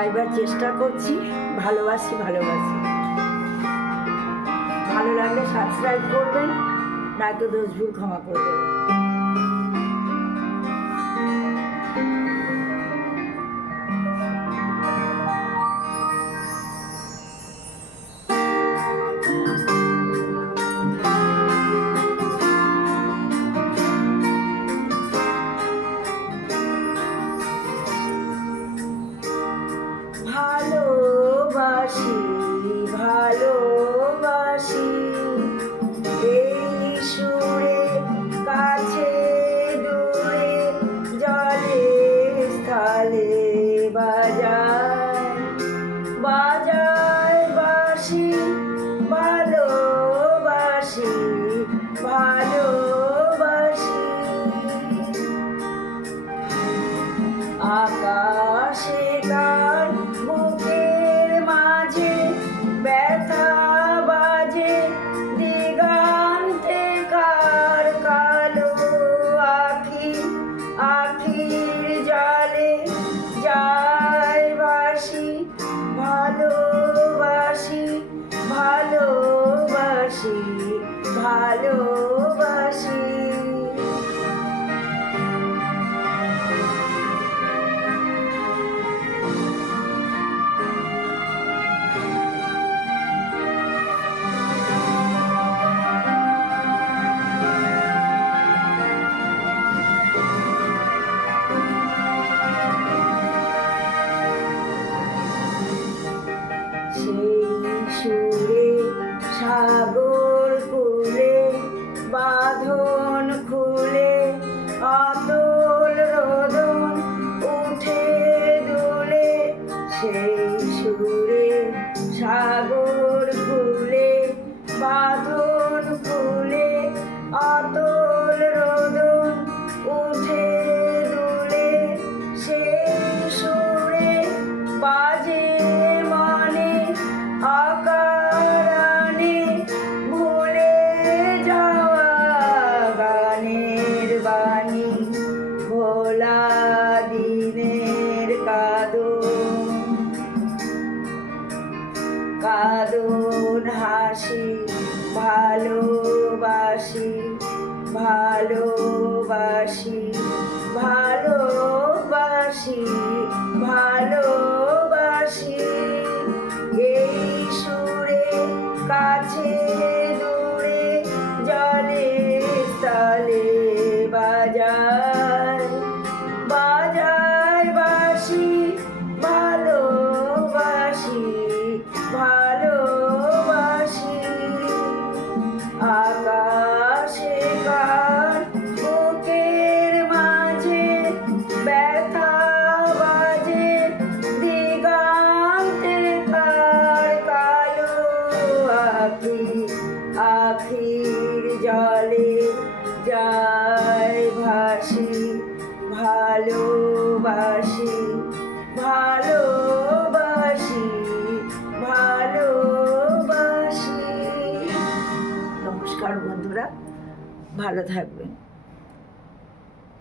গাইবার চেষ্টা করছি। ভালোবাসি ভালোবাসি। ভালো লাগলে সাবস্ক্রাইব করবেন, নয়তো দোষ ভুল ক্ষমা করবেন। ভালোবাসি ভালোবাসি এই সুরে কাছে দূরে জলে স্থলে বাজায় বাজায় বাসি ভালোবাসি ভালোবাসি। আকাশে গান বুকের মাঝে ব্যথা বাজে দিগান্তে কার কালো আখি আখির জলে যায় বাসি ভালোবাসি ভালোবাসি ভালোবাসি। সেই সুরে সাগর কুলে বাঁধন খুলে অতল রোদন উঠে দুলে। সেই সুরে সাগর খুলে বাঁধন খুলে অতল রোদন উঠে দুলে। সেই সুরে বাজে মনে অকারণে ভুলে যাওয়া গানের বাণী ভোলা দিনের কাঁদন হাসি ভালোবাসি ভালোবাসি ভালোবাসি ভালোবাসি। এই সুরে কাছে দূরে জলে স্থলে বাজায় বাজায় বাসি ভালোবাসি ভালোবাসি। আকাশে কার বুকের মাঝে ব্যথা বাজে দিগান্তে কার কালো আখি আখির জলে যায় ভাসি ভালোবাসি ভালোবাসি ভালোবাসি। নমস্কার বন্ধুরা, ভালো থাকবেন।